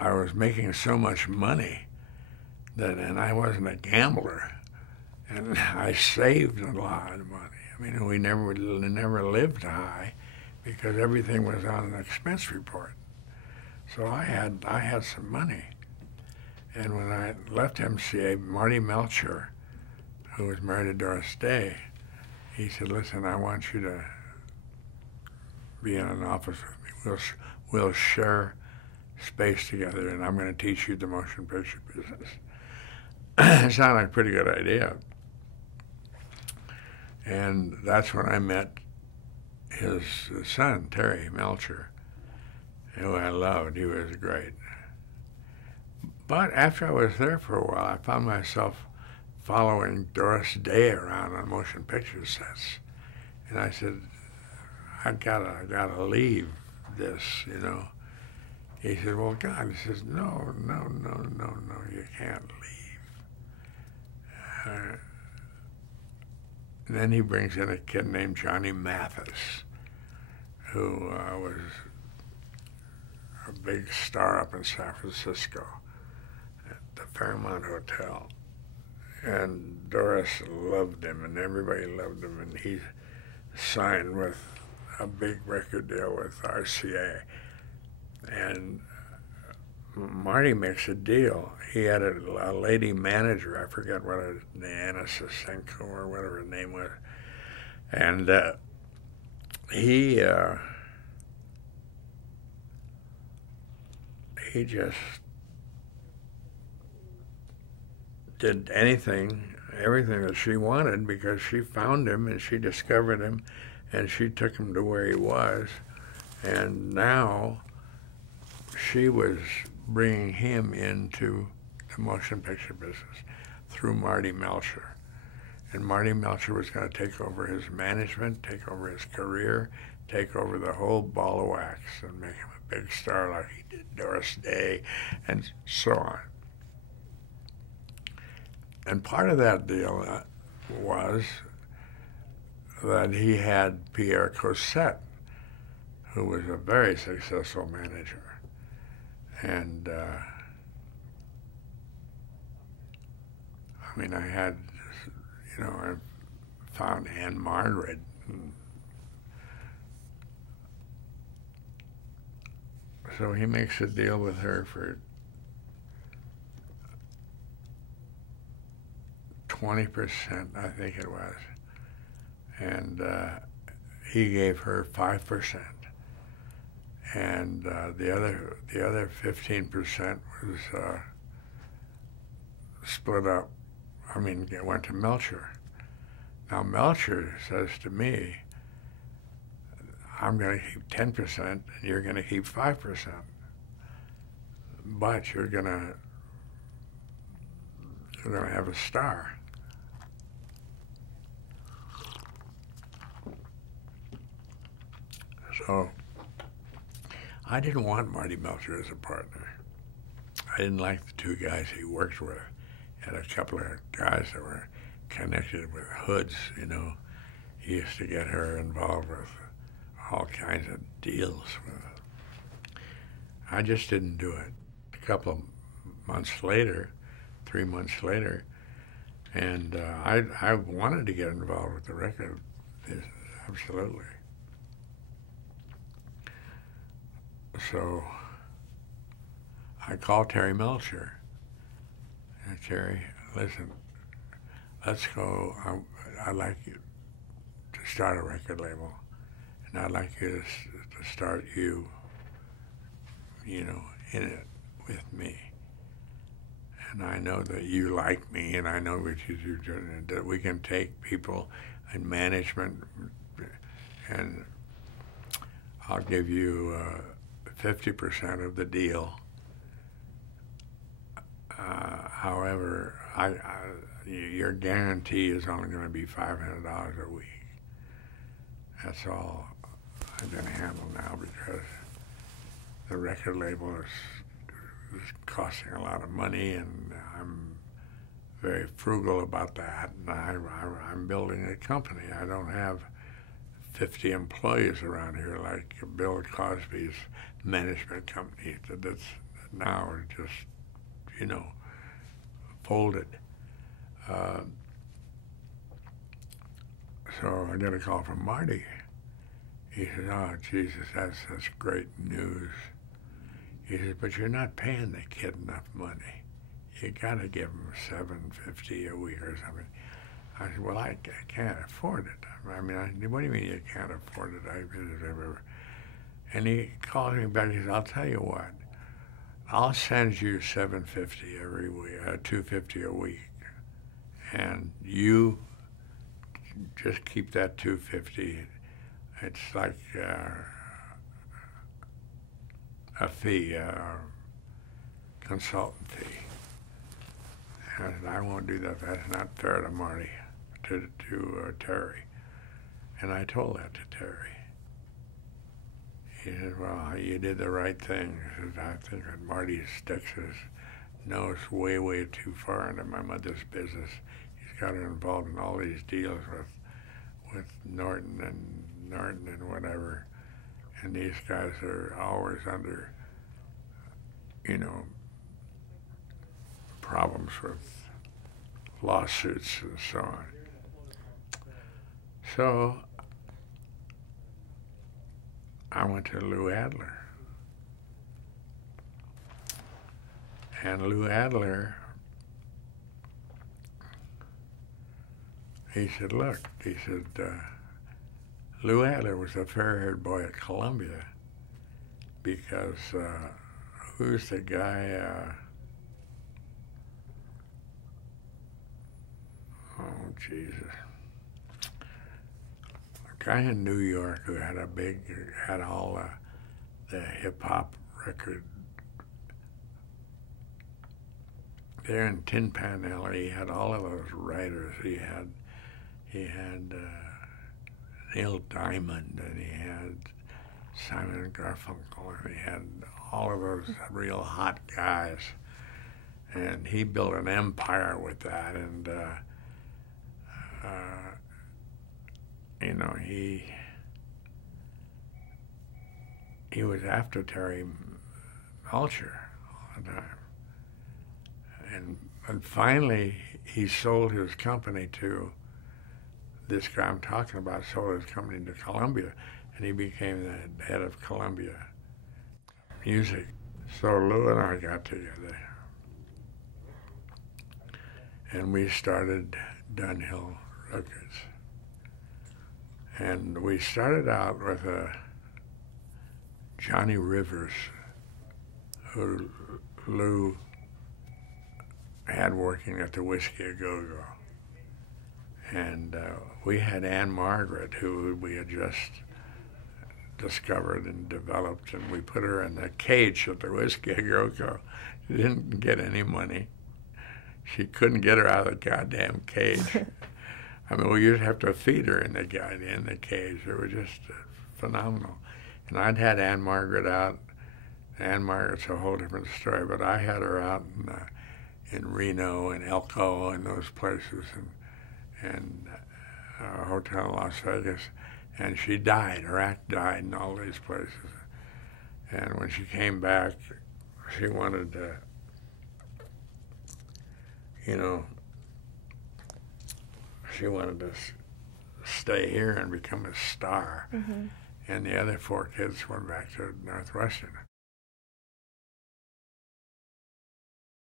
I was making so much money and I wasn't a gambler, and I saved a lot of money. I mean, we never lived high because everything was on an expense report. So I had some money. And when I left MCA, Marty Melcher, who was married to Doris Day, he said, "Listen, I want you to be in an office with me. We'll share space together, and I'm going to teach you the motion picture business." It sounded like a pretty good idea. And that's when I met his son, Terry Melcher, who I loved. He was great. But after I was there for a while, I found myself following Doris Day around on motion picture sets. And I said, I gotta leave this, you know. He said, "Well, God," he says, no, you can't leave. And then he brings in a kid named Johnny Mathis, who was a big star up in San Francisco at the Fairmont Hotel. And Doris loved him, and everybody loved him, and he signed with a big record deal with RCA. And Marty makes a deal. He had a lady manager, I forget what her name, Anna Sasenko or whatever her name was, and he just did everything that she wanted, because she found him and she discovered him and she took him to where he was. And now she was bringing him into the motion picture business through Marty Melcher. And Marty Melcher was going to take over his management, take over his career, take over the whole ball of wax and make him a big star like he did Doris Day and so on. And part of that deal was that he had Pierre Cossette, who was a very successful manager. And I mean, I had, you know, I found Anne Margaret. So he makes a deal with her for 20%, I think it was. And he gave her 5%. And the other 15% was split up. I mean, it went to Melcher. Now Melcher says to me, "I'm going to keep 10% and you're going to keep 5%. But you're going to have a star." So I didn't want Marty Melcher as a partner. I didn't like the two guys he worked with. He had a couple of guys that were connected with hoods, you know. He used to get her involved with all kinds of deals with. I just didn't do it. A couple of months later, 3 months later, and I wanted to get involved with the record business, absolutely. So I called Terry Melcher. And Terry, listen, let's go. I'd like you to start a record label, and I'd like you to start you know, in it with me. And I know that you like me, and I know what you do, that we can take people in management, and I'll give you 50% of the deal. However, your guarantee is only going to be $500 a week. That's all I'm going to handle now, because the record label is costing a lot of money, and I'm very frugal about that. And I'm building a company. I don't have 50 employees around here like Bill Cosby's management company. That's now are just, you know, folded. So I get a call from Marty. He says, "Oh, Jesus, that's great news." He says, "But you're not paying the kid enough money. You got to give him $750 a week or something." I said, "Well, I can't afford it." I mean, what do you mean you can't afford it? And he calls me back. He says, "I'll tell you what. I'll send you $750 every week, $250 a week, and you just keep that $250. It's like a fee, consultant fee." And I said, "I won't do that. That's not fair to Marty, to Terry." And I told that to Terry. He said, "Well, you did the right thing." He said, "I think that Marty sticks his nose way, way too far into my mother's business. He's got her involved in all these deals with Norton and whatever. And these guys are always under, you know, problems with lawsuits and so on." So I went to Lou Adler. And Lou Adler, he said, "Look," he said, Lou Adler was a fair-haired boy at Columbia because who's the guy? Oh, Jesus. A guy in New York who had all the hip-hop record. There in Tin Pan Alley, he had all of those writers. He had Neil Diamond, and he had Simon and Garfunkel, and he had all of those real hot guys. And he built an empire with that, and you know, he was after Terry Melcher all the time. And finally, he sold his company to this guy I'm talking about, sold his company to Columbia, and he became the head of Columbia Music. So Lou and I got together, and we started Dunhill Records. And we started out with Johnny Rivers, who Lou had working at the Whiskey A Go-Go. And we had Anne Margaret, who we had just discovered and developed, and we put her in the cage at the Whiskey A Go-Go. She didn't get any money. She couldn't get her out of the goddamn cage. I mean, we used to have to feed her in the cage. It was just phenomenal. And I'd had Anne Margaret out. Anne Margaret's a whole different story, but I had her out in Reno and Elko and those places, and a hotel in Las Vegas. And she died. Her act died in all these places. And when she came back, she wanted to, you know, she wanted to stay here and become a star. Mm-hmm. And the other 4 kids went back to Northwestern.